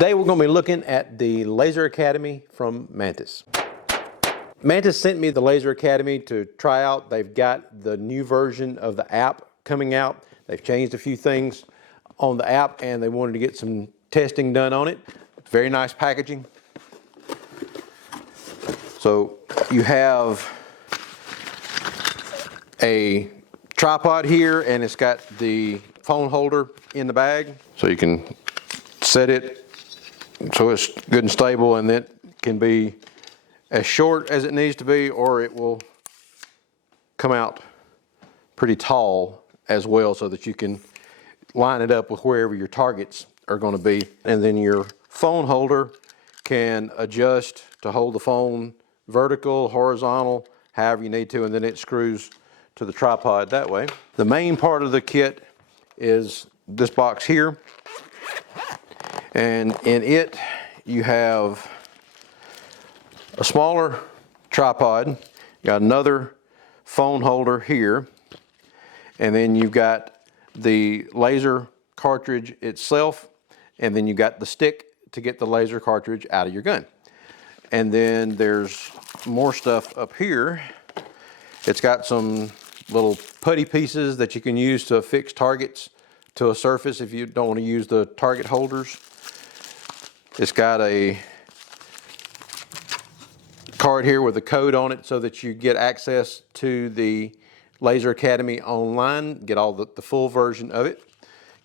Today we're going to be looking at the Laser Academy from Mantis. Mantis sent me the Laser Academy to try out. They've got the new version of the app coming out. They've changed a few things on the app and they wanted to get some testing done on it. Very nice packaging. So you have a tripod here and it's got the phone holder in the bag. So you can set it so it's good and stable, and it can be as short as it needs to be, or it will come out pretty tall as well so that you can line it up with wherever your targets are going to be. And then your phone holder can adjust to hold the phone vertical, horizontal, however you need to, and then it screws to the tripod that way. The main part of the kit is this box here, and in it you have a smaller tripod, you got another phone holder here, and then you've got the laser cartridge itself, and then you got the stick to get the laser cartridge out of your gun. And then there's more stuff up here. It's got some little putty pieces that you can use to affix targets to a surface if you don't want to use the target holders. It's got a card here with a code on it so that you get access to the Laser Academy online, get all the full version of it,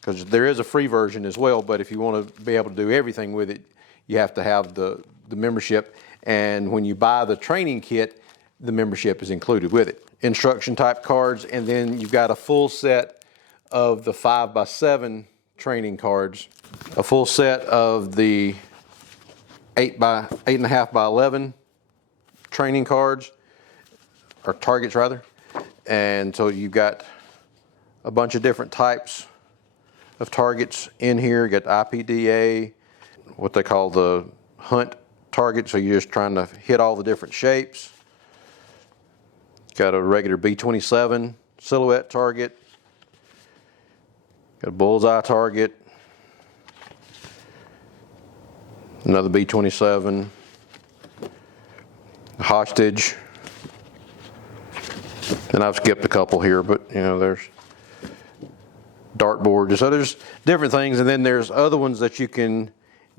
because there is a free version as well, but if you want to be able to do everything with it, you have to have the membership, and when you buy the training kit, the membership is included with it. Instruction type cards, and then you've got a full set of the 5x7 training cards, a full set of the 8.5 by 11 training cards, or targets rather. And so you've got a bunch of different types of targets in here. You got the IPDA, what they call the hunt target, so you're just trying to hit all the different shapes. Got a regular B27 silhouette target, got a bullseye target, another B27, hostage, and I've skipped a couple here, but you know, there's dartboard. So there's different things, and then there's other ones that you can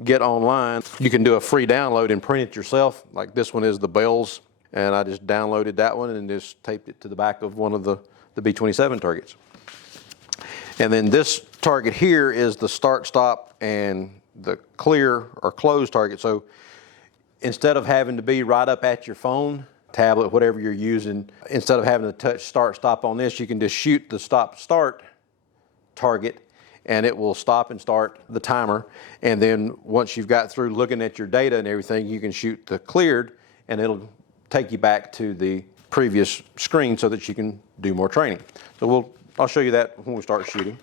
get online. You can do a free download and print it yourself, like this one is the bells, and I just downloaded that one and just taped it to the back of one of the B27 targets. And then this target here is the start, stop, and the clear or close target. So instead of having to be right up at your phone, tablet, whatever you're using, instead of having to touch start, stop on this, you can just shoot the stop, start target, and it will stop and start the timer. And then once you've got through looking at your data and everything, you can shoot the cleared, and it'll take you back to the previous screen so that you can do more training. So I'll show you that when we start shooting.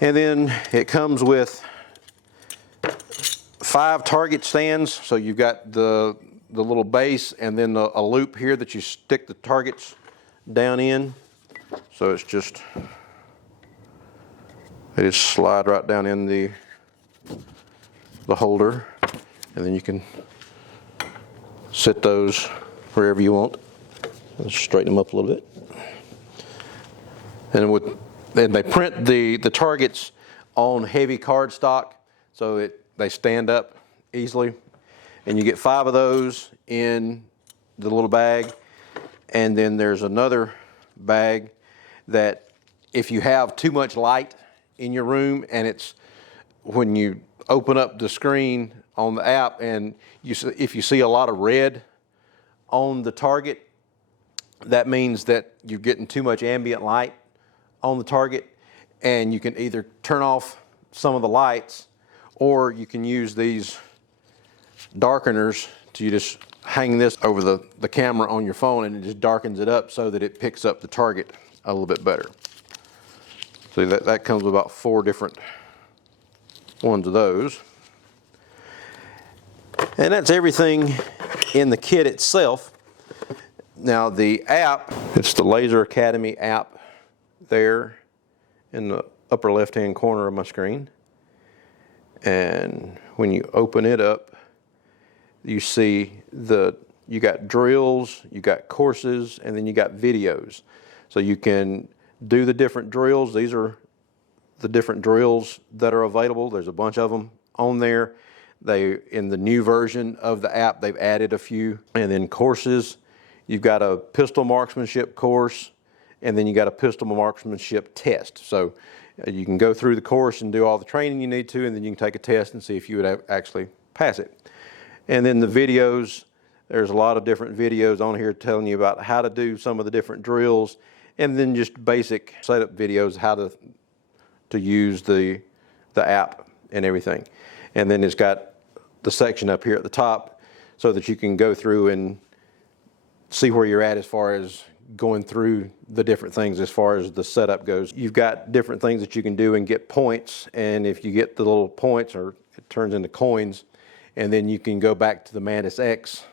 And then it comes with 5 target stands. So you've got the little base and then a loop here that you stick the targets down in. So it's just, they just slide right down in the holder, and then you can sit those wherever you want. Let's straighten them up a little bit. And they print the targets on heavy cardstock, so they stand up easily. And you get 5 of those in the little bag. And then there's another bag that if you have too much light in your room, and it's when you open up the screen on the app and if you see a lot of red on the target, that means that you're getting too much ambient light on the target, and you can either turn off some of the lights, or you can use these darkeners to just hang this over the camera on your phone, and it just darkens it up so that it picks up the target a little bit better. So that comes with about 4 different ones of those. And that's everything in the kit itself. Now the app, it's the Laser Academy app there in the upper left-hand corner of my screen. And when you open it up, you see you got drills, you got courses, and then you got videos. So you can do the different drills. These are the different drills that are available. There's a bunch of them on there. In the new version of the app, they've added a few. And then courses, you've got a pistol marksmanship course, and then you got a pistol marksmanship test. So you can go through the course and do all the training you need to, and then you can take a test and see if you would actually pass it. And then the videos, there's a lot of different videos on here telling you about how to do some of the different drills, and then just basic setup videos, how to use the app and everything. And then it's got the section up here at the top so that you can go through and see where you're at as far as going through the different things as far as the setup goes. You've got different things that you can do and get points, and if you get the little points, or it turns into coins, and then you can go back to the Mantis X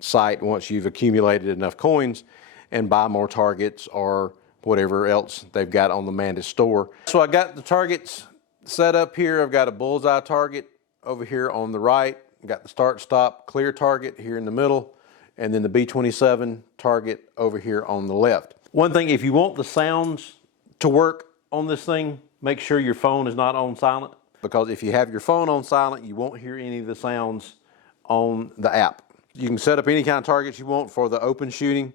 site once you've accumulated enough coins and buy more targets or whatever else they've got on the Mantis store. So I got the targets set up here. I've got a bullseye target over here on the right. I've got the start, stop, clear target here in the middle, and then the B27 target over here on the left. One thing, if you want the sounds to work on this thing, make sure your phone is not on silent, because if you have your phone on silent, you won't hear any of the sounds on the app. You can set up any kind of targets you want for the open shooting.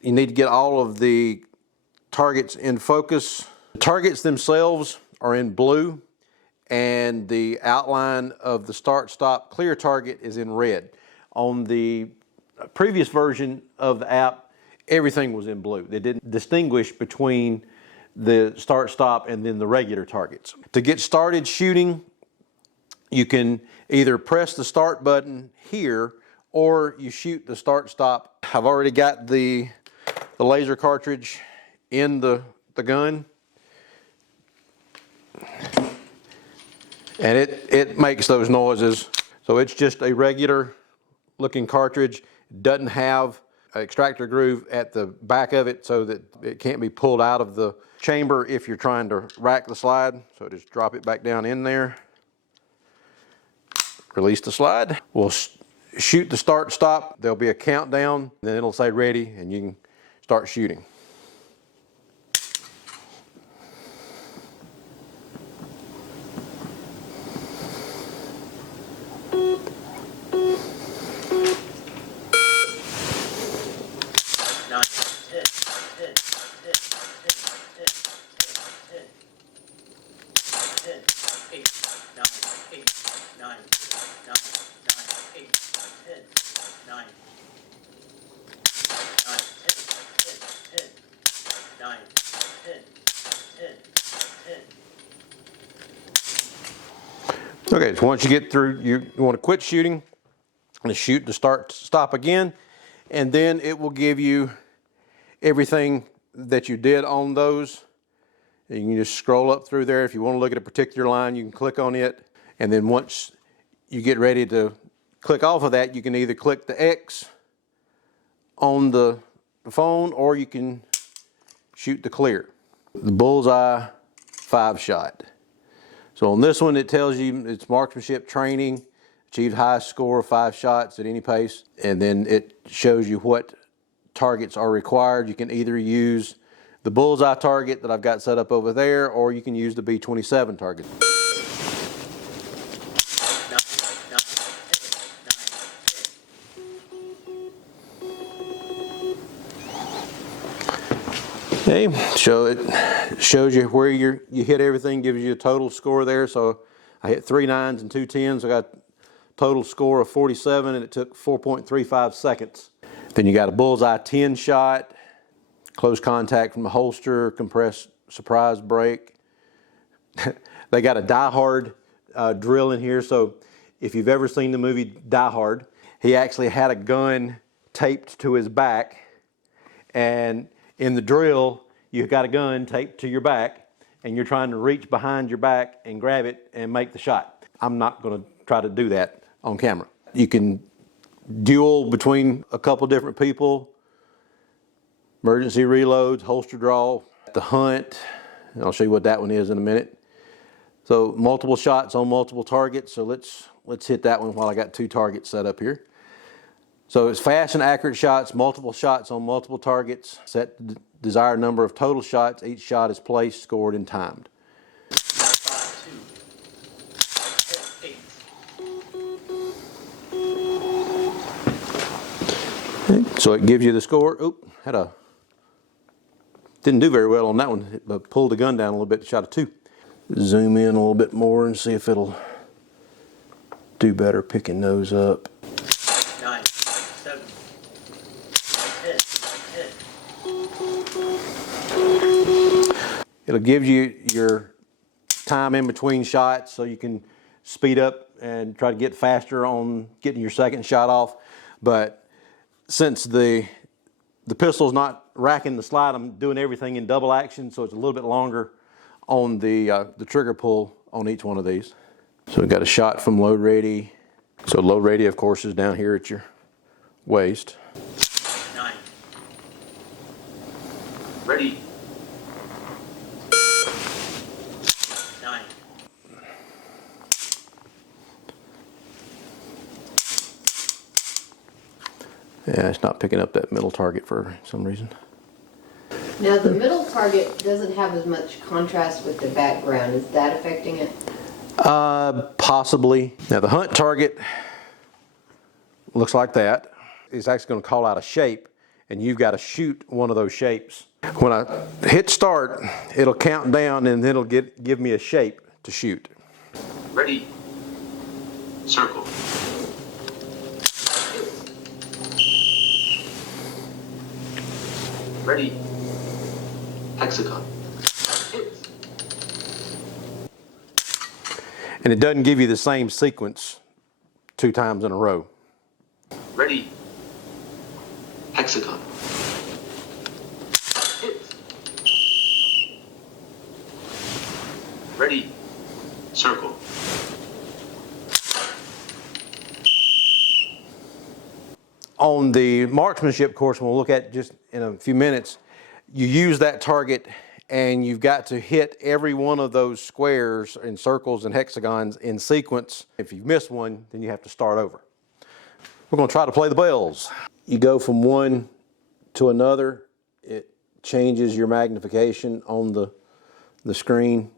You need to get all of the targets in focus. The targets themselves are in blue, and the outline of the start, stop, clear target is in red. On the previous version of the app, everything was in blue. They didn't distinguish between the start, stop, and then the regular targets. To get started shooting, you can either press the start button here, or you shoot the start, stop. I've already got the laser cartridge in the gun, and it makes those noises. So it's just a regular looking cartridge. It doesn't have an extractor groove at the back of it, so that it can't be pulled out of the chamber if you're trying to rack the slide. So just drop it back down in there, release the slide. We'll shoot the start, stop. There'll be a countdown, then it'll say ready, and you can start shooting. Okay, so once you get through, you want to quit shooting and shoot the start, stop again, and then it will give you everything that you did on those. You can just scroll up through there. If you want to look at a particular line, you can click on it, and then once you get ready to click off of that, you can either click the X on the phone, or you can shoot the clear. The bullseye 5-shot. So on this one, it tells you it's marksmanship training, achieved highest score of 5 shots at any pace, and then it shows you what targets are required. You can either use the bullseye target that I've got set up over there, or you can use the B27 target. Okay, so it shows you where you hit everything, gives you a total score there. So I hit 3 9s and 2 10s. I got a total score of 47, and it took 4.35 seconds. Then you got a bullseye 10 shot, close contact from the holster, compressed surprise break. They got a Die Hard drill in here. So if you've ever seen the movie Die Hard, he actually had a gun taped to his back, and in the drill, you've got a gun taped to your back, and you're trying to reach behind your back and grab it and make the shot. I'm not going to try to do that on camera. You can duel between a couple different people, emergency reloads, holster draw, the hunt, and I'll show you what that one is in a minute. So multiple shots on multiple targets. So let's hit that one while I got 2 targets set up here. So it's fast and accurate shots, multiple shots on multiple targets. Set the desired number of total shots. Each shot is placed, scored, and timed. Okay, so it gives you the score. Oop, didn't do very well on that one. But pulled the gun down a little bit, shot a 2. Zoom in a little bit more and see if it'll do better picking those up. 9, 7, 10. It'll give you your time in between shots so you can speed up and try to get faster on getting your second shot off. But since the pistol's not racking the slide, I'm doing everything in double action, so it's a little bit longer on the trigger pull on each one of these. So we've got a shot from load ready. So load ready, of course, is down here at your waist. 9. Ready. 9. Yeah, it's not picking up that middle target for some reason. Now the middle target doesn't have as much contrast with the background. Is that affecting it? Possibly. Now the hunt target looks like that. It's actually going to call out a shape, and you've got to shoot one of those shapes. When I hit start, it'll count down, and then it'll give me a shape to shoot. Ready. Circle. Ready. Hexagon. Hits. And it doesn't give you the same sequence 2 times in a row. Ready. Hexagon. Hits. Ready. Circle. On the marksmanship course, we'll look at just in a few minutes, you use that target and you've got to hit every one of those squares and circles and hexagons in sequence. If you miss one, then you have to start over. We're going to try to play the bells. You go from one to another. It changes your magnification on the screen.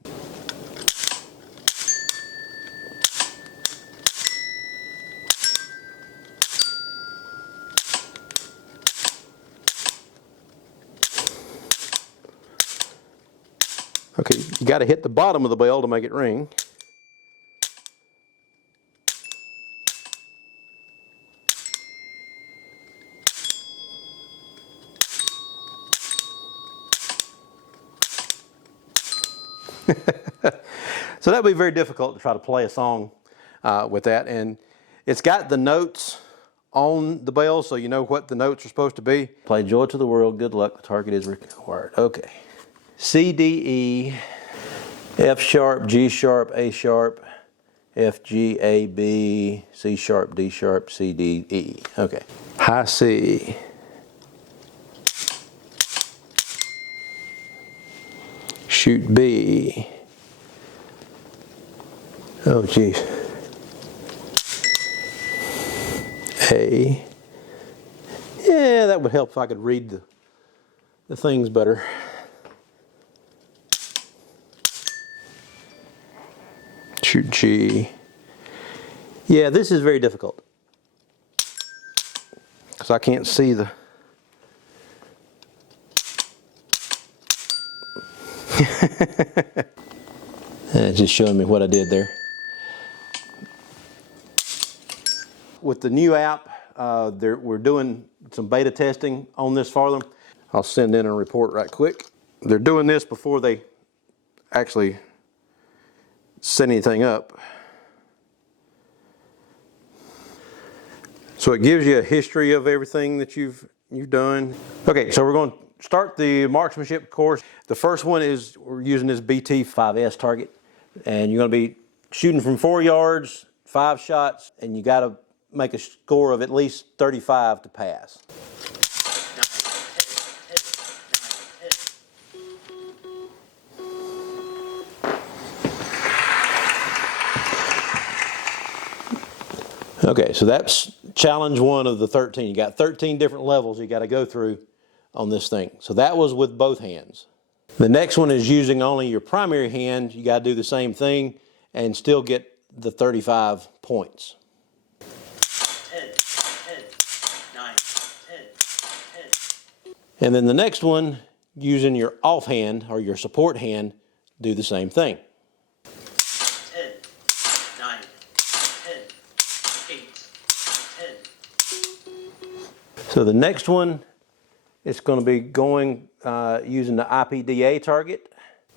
Okay, you got to hit the bottom of the bell to make it ring. So that would be very difficult to try to play a song with that. And it's got the notes on the bell, so you know what the notes are supposed to be. Play Joy to the World, good luck, the target is required. Okay. C, D, E, F sharp, G sharp, A sharp, F, G, A, B, C sharp, D sharp, C, D, E. Okay. High C. Shoot B. Oh, geez. A. Yeah, that would help if I could read the things better. Shoot G. Yeah, this is very difficult because I can't see the. It's just showing me what I did there. With the new app, we're doing some beta testing on this for them. I'll send in a report right quick. They're doing this before they actually set anything up. So it gives you a history of everything that you've done. Okay, so we're going to start the marksmanship course. The first one is we're using this BT5S target, and you're going to be shooting from 4 yards, 5 shots, and you got to make a score of at least 35 to pass. Okay, so that's challenge one of the 13. You got 13 different levels you got to go through on this thing. So that was with both hands. The next one is using only your primary hand. You got to do the same thing and still get the 35 points. 10, 10, 9, 10, 10. And then the next one, using your offhand or your support hand, do the same thing. 10, 9, 10, 8, 10. So the next one, it's going to be going using the IPDA target.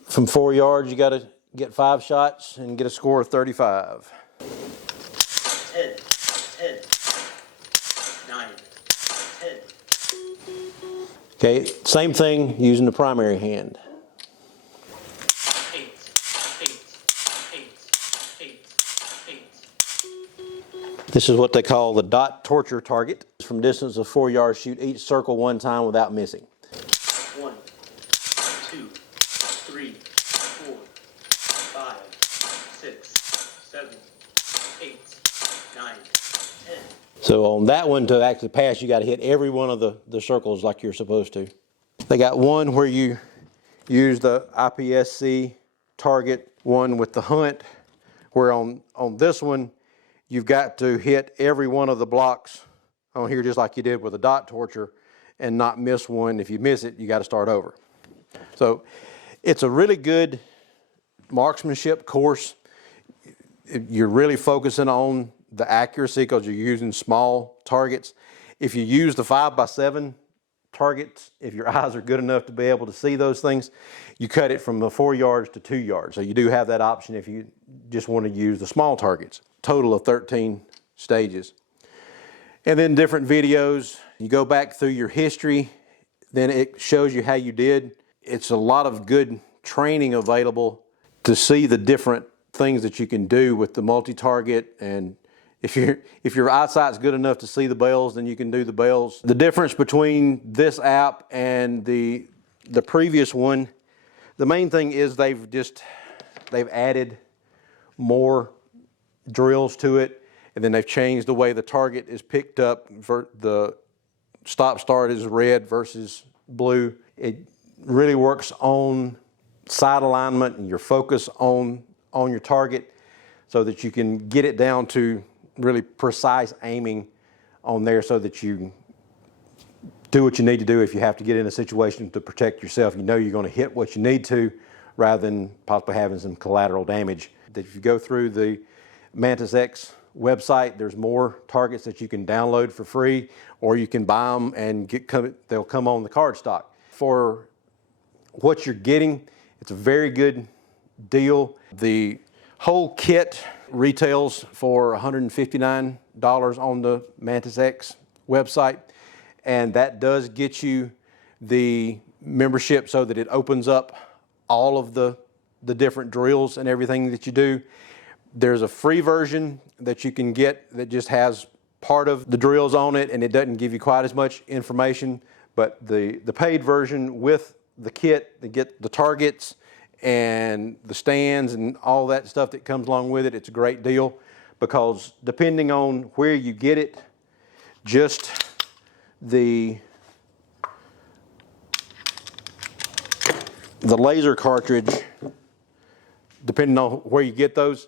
From 4 yards, you got to get 5 shots and get a score of 35. 10, 10, 9, 10. Okay, same thing using the primary hand. 8, 8, 8, 8, 8. This is what they call the dot torture target. From distance of 4 yards, shoot each circle one time without missing. 1, 2, 3, 4, 5, 6, 7, 8, 9, 10. So on that one, to actually pass, you got to hit every one of the circles like you're supposed to. They got one where you use the IPSC target, one with the hunt, where on this one, you've got to hit every one of the blocks on here just like you did with the dot torture and not miss one. If you miss it, you got to start over. So it's a really good marksmanship course. You're really focusing on the accuracy because you're using small targets. If you use the 5x7 targets, if your eyes are good enough to be able to see those things, you cut it from the 4 yards to 2 yards. So you do have that option if you just want to use the small targets. Total of 13 stages. And then different videos. You go back through your history, then it shows you how you did. It's a lot of good training available to see the different things that you can do with the multi-target, and if your eyesight's good enough to see the bells, then you can do the bells. The difference between this app and the previous one, the main thing is they've added more drills to it, and then they've changed the way the target is picked up. For the stop start is red versus blue. It really works on sight alignment and your focus on your target so that you can get it down to really precise aiming on there so that you do what you need to do if you have to get in a situation to protect yourself. You know you're going to hit what you need to rather than possibly having some collateral damage. If you go through the Mantis X website, there's more targets that you can download for free, or you can buy them and they'll come on the cardstock. For what you're getting, it's a very good deal. The whole kit retails for $159 on the Mantis X website, and that does get you the membership so that it opens up all of the different drills and everything that you do. There's a free version that you can get that just has part of the drills on it, and it doesn't give you quite as much information, but the paid version with the kit, to get the targets and the stands and all that stuff that comes along with it, it's a great deal, because depending on where you get it, just the laser cartridge, depending on where you get those,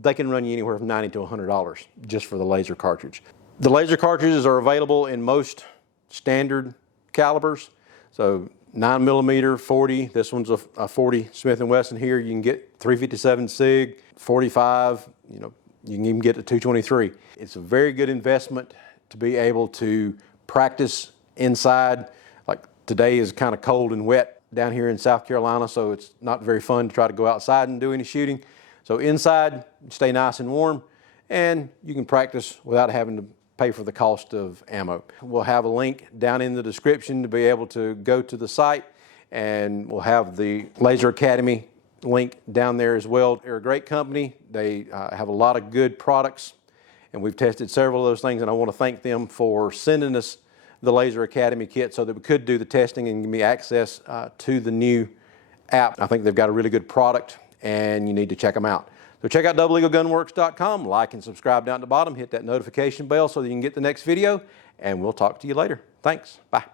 they can run you anywhere from $90 to $100 just for the laser cartridge. The laser cartridges are available in most standard calibers, so 9mm, 40. This one's a 40 Smith & Wesson here. You can get 357 SIG, 45. You can even get a 223. It's a very good investment to be able to practice inside. Like today is kind of cold and wet down here in South Carolina, so it's not very fun to try to go outside and do any shooting. So inside, stay nice and warm, and you can practice without having to pay for the cost of ammo. We'll have a link down in the description to be able to go to the site, and we'll have the Laser Academy link down there as well. They're a great company. They have a lot of good products, and we've tested several of those things, and I want to thank them for sending us the Laser Academy kit so that we could do the testing and give me access to the new app. I think they've got a really good product, and you need to check them out. So check out doubleeaglegunworks.com, like and subscribe down at the bottom, hit that notification bell so that you can get the next video, and we'll talk to you later. Thanks. Bye.